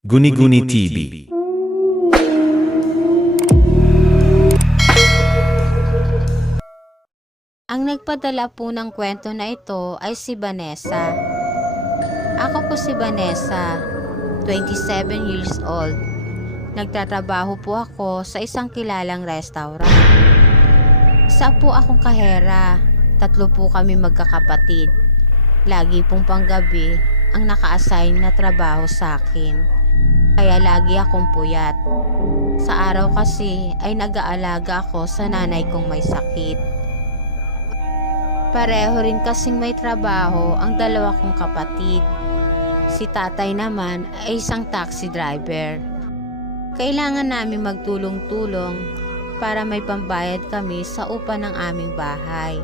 Guni-Guni TV. Ang nagpadala po ng kwento na ito ay si Vanessa. Ako po si Vanessa, 27 years old. Nagtatrabaho po ako sa isang kilalang restaurant. Isa po akong kahera, tatlo po kami magkakapatid. Lagi pong panggabi ang naka-assign na trabaho sa akin. Kaya lagi akong puyat. Sa araw kasi ay nag-aalaga ako sa nanay kong may sakit. Pareho rin kasing may trabaho ang dalawa kong kapatid. Si tatay naman ay isang taxi driver. Kailangan namin magtulong-tulong para may pambayad kami sa upa ng aming bahay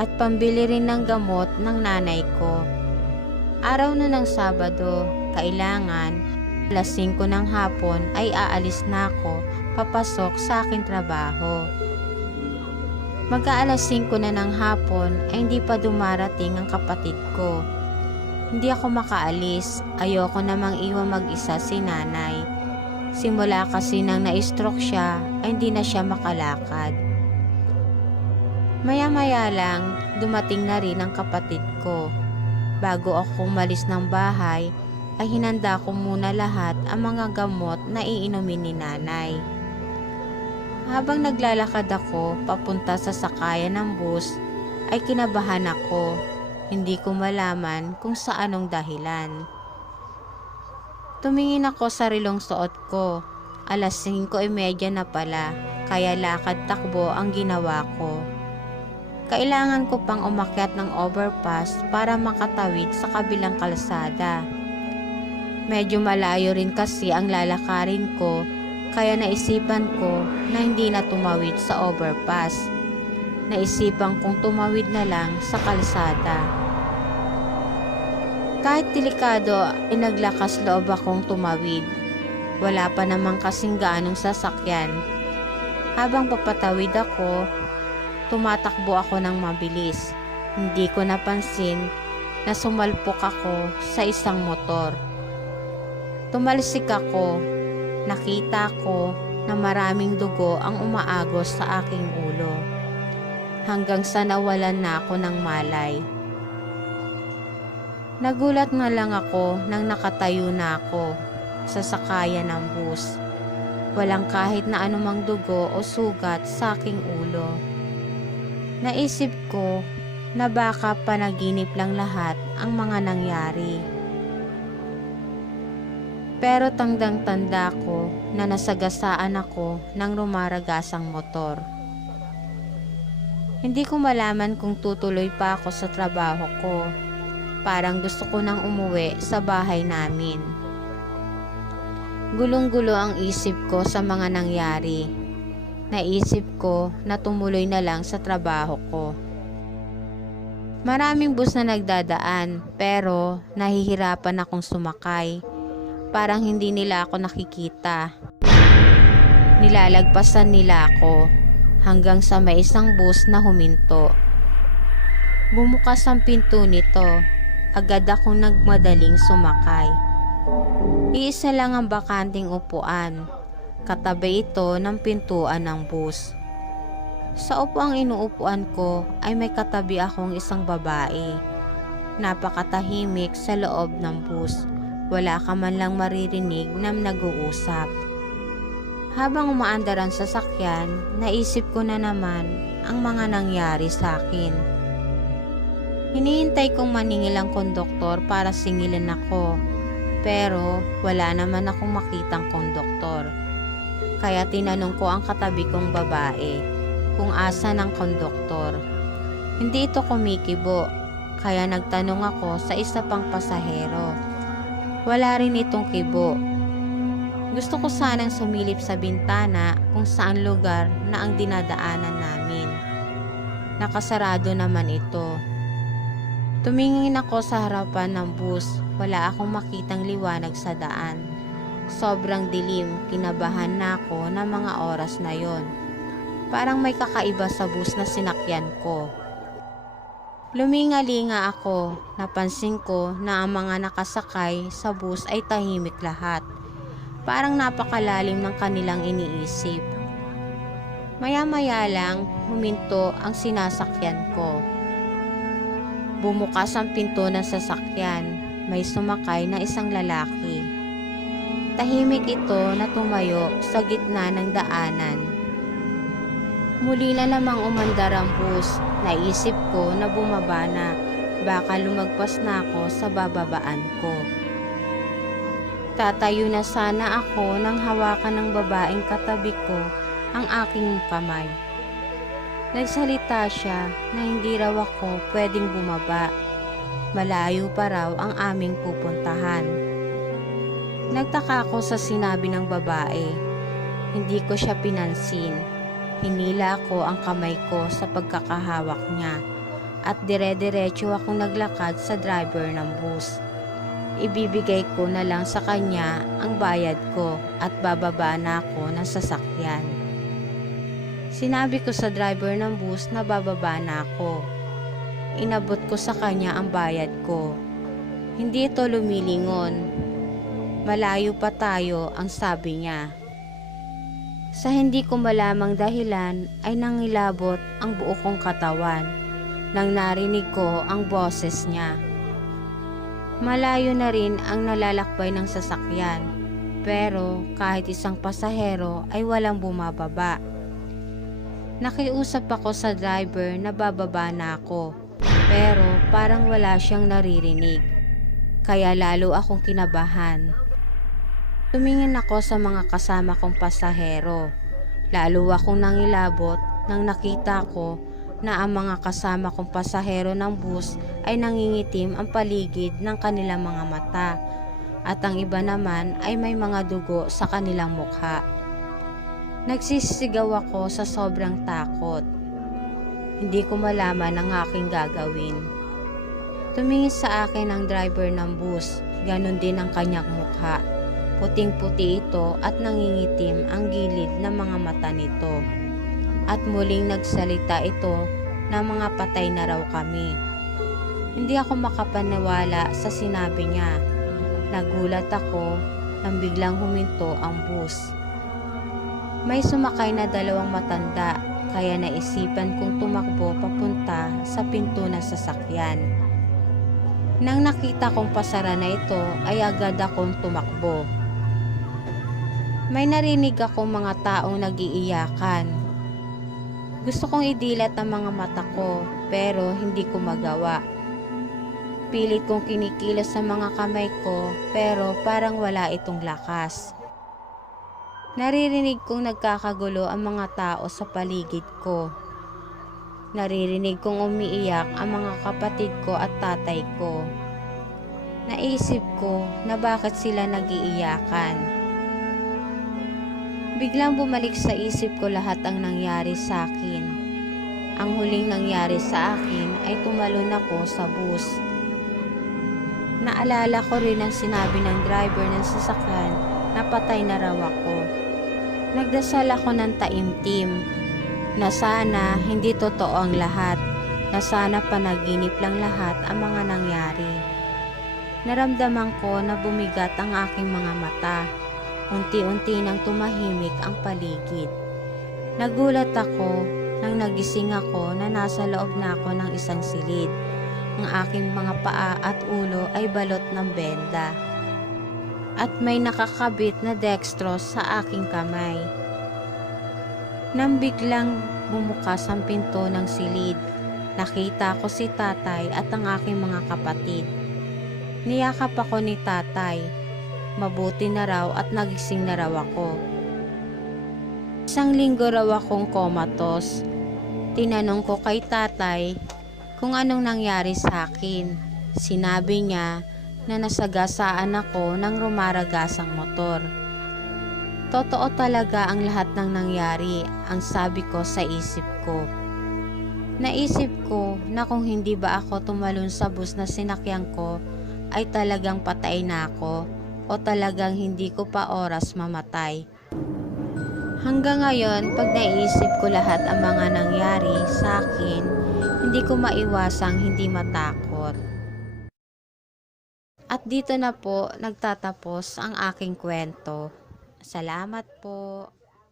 at pambili rin ng gamot ng nanay ko. Araw na ng Sabado, kailangan alas 5 ng hapon ay aalis na ako papasok sa aking trabaho. Magka-alas 5 na ng hapon ay hindi pa dumarating ang kapatid ko. Hindi ako makaalis, ayoko namang iwan mag-isa si nanay. Simula kasi nang na-stroke siya ay hindi na siya makalakad. Maya-maya lang, dumating na rin ang kapatid ko. Bago ako umalis ng bahay, ay hinanda ko muna lahat ang mga gamot na iinumin ni nanay. Habang naglalakad ako papunta sa sakayan ng bus, ay kinabahan ako. Hindi ko malaman kung sa anong dahilan. Tumingin ako sa rilong suot ko. Alas 5.30 na pala, kaya lakad takbo ang ginawa ko. Kailangan ko pang umakyat ng overpass para makatawid sa kabilang kalsada. Medyo malayo rin kasi ang lalakarin ko kaya naisipan ko na hindi na tumawid sa overpass. Naisipan kong tumawid na lang sa kalsada. Kahit delikado ay naglakas loob akong tumawid. Wala pa namang kasing gaanong sasakyan. Habang papatawid ako, tumatakbo ako ng mabilis. Hindi ko napansin na sumalpok ako sa isang motor. Tumalsik ako nakita ko na maraming dugo ang umaagos sa aking ulo. Hanggang sa nawalan na ako ng malay. Nagulat na lang ako nang nakatayo na ako sa sakayan ng bus. Walang kahit na anumang dugo o sugat sa aking ulo. Naisip ko na baka panaginip lang lahat ang mga nangyari. Pero tandang-tanda ko na nasagasaan ako ng rumaragasang motor. Hindi ko malaman kung tutuloy pa ako sa trabaho ko. Parang gusto ko nang umuwi sa bahay namin. Gulong-gulo ang isip ko sa mga nangyari. Naisip ko na tumuloy na lang sa trabaho ko. Maraming bus na nagdadaan pero nahihirapan akong sumakay parang hindi nila ako nakikita. Nilalagpasan nila ako hanggang sa may isang bus na huminto. Bumukas ang pinto nito. Agad akong nagmadaling sumakay. Iisa lang ang bakanting upuan. Katabi ito ng pintuan ng bus. Sa upuang inuupuan ko ay may katabi akong isang babae. Napakatahimik sa loob ng bus wala ka man lang maririnig na nag-uusap. Habang umaandar ang sasakyan, naisip ko na naman ang mga nangyari sa akin. Hinihintay kong maningil ang konduktor para singilin ako, pero wala naman akong makitang konduktor. Kaya tinanong ko ang katabi kong babae kung asa ng konduktor. Hindi ito kumikibo, kaya nagtanong ako sa isa pang pasahero. Wala rin itong kibo. Gusto ko sanang sumilip sa bintana kung saan lugar na ang dinadaanan namin. Nakasarado naman ito. Tumingin ako sa harapan ng bus. Wala akong makitang liwanag sa daan. Sobrang dilim, kinabahan na ako ng mga oras na yon. Parang may kakaiba sa bus na sinakyan ko. Lumingalinga ako. Napansin ko na ang mga nakasakay sa bus ay tahimik lahat. Parang napakalalim ng kanilang iniisip. Maya-maya lang, huminto ang sinasakyan ko. Bumukas ang pinto ng sasakyan. May sumakay na isang lalaki. Tahimik ito na tumayo sa gitna ng daanan. Muli na namang umandar ang bus. Naisip ko na bumaba na. Baka lumagpas na ako sa bababaan ko. Tatayo na sana ako nang hawakan ng babaeng katabi ko ang aking kamay. Nagsalita siya na hindi raw ako pwedeng bumaba. Malayo pa raw ang aming pupuntahan. Nagtaka ako sa sinabi ng babae. Hindi ko siya pinansin. Hinila ko ang kamay ko sa pagkakahawak niya at dire-diretso akong naglakad sa driver ng bus. Ibibigay ko na lang sa kanya ang bayad ko at bababa na ako ng sasakyan. Sinabi ko sa driver ng bus na bababa na ako. Inabot ko sa kanya ang bayad ko. Hindi ito lumilingon. Malayo pa tayo ang sabi niya. Sa hindi ko malamang dahilan ay nangilabot ang buo kong katawan nang narinig ko ang boses niya. Malayo na rin ang nalalakbay ng sasakyan pero kahit isang pasahero ay walang bumababa. Nakiusap ako sa driver na bababa na ako pero parang wala siyang naririnig kaya lalo akong kinabahan. Tumingin ako sa mga kasama kong pasahero. Lalo akong nangilabot nang nakita ko na ang mga kasama kong pasahero ng bus ay nangingitim ang paligid ng kanilang mga mata at ang iba naman ay may mga dugo sa kanilang mukha. Nagsisigaw ako sa sobrang takot. Hindi ko malaman ang aking gagawin. Tumingin sa akin ang driver ng bus, ganun din ang kanyang mukha. Puting-puti ito at nangingitim ang gilid ng mga mata nito. At muling nagsalita ito na mga patay na raw kami. Hindi ako makapaniwala sa sinabi niya. Nagulat ako nang biglang huminto ang bus. May sumakay na dalawang matanda kaya naisipan kong tumakbo papunta sa pinto ng sasakyan. Nang nakita kong pasara na ito ay agad akong tumakbo. May narinig akong mga taong nagiiyakan. Gusto kong idilat ang mga mata ko pero hindi ko magawa. Pilit kong kinikilos sa mga kamay ko pero parang wala itong lakas. Naririnig kong nagkakagulo ang mga tao sa paligid ko. Naririnig kong umiiyak ang mga kapatid ko at tatay ko. Naisip ko na bakit sila nagiiyakan. Biglang bumalik sa isip ko lahat ang nangyari sa akin. Ang huling nangyari sa akin ay tumalon ako sa bus. Naalala ko rin ang sinabi ng driver ng sasakyan na patay na raw ako. Nagdasal ako ng taimtim na sana hindi totoo ang lahat, na sana panaginip lang lahat ang mga nangyari. Naramdaman ko na bumigat ang aking mga mata. Unti-unti nang tumahimik ang paligid. Nagulat ako nang nagising ako na nasa loob na ako ng isang silid. Ang aking mga paa at ulo ay balot ng benda. At may nakakabit na dextrose sa aking kamay. Nang biglang bumukas ang pinto ng silid, nakita ko si tatay at ang aking mga kapatid. Niyakap ako ni tatay mabuti na raw at nagising na raw ako. Isang linggo raw akong komatos. Tinanong ko kay tatay kung anong nangyari sa akin. Sinabi niya na nasagasaan ako ng rumaragasang motor. Totoo talaga ang lahat ng nangyari, ang sabi ko sa isip ko. Naisip ko na kung hindi ba ako tumalon sa bus na sinakyan ko, ay talagang patay na ako o talagang hindi ko pa oras mamatay. Hanggang ngayon, pag naisip ko lahat ang mga nangyari sa akin, hindi ko maiwasang hindi matakot. At dito na po nagtatapos ang aking kwento. Salamat po.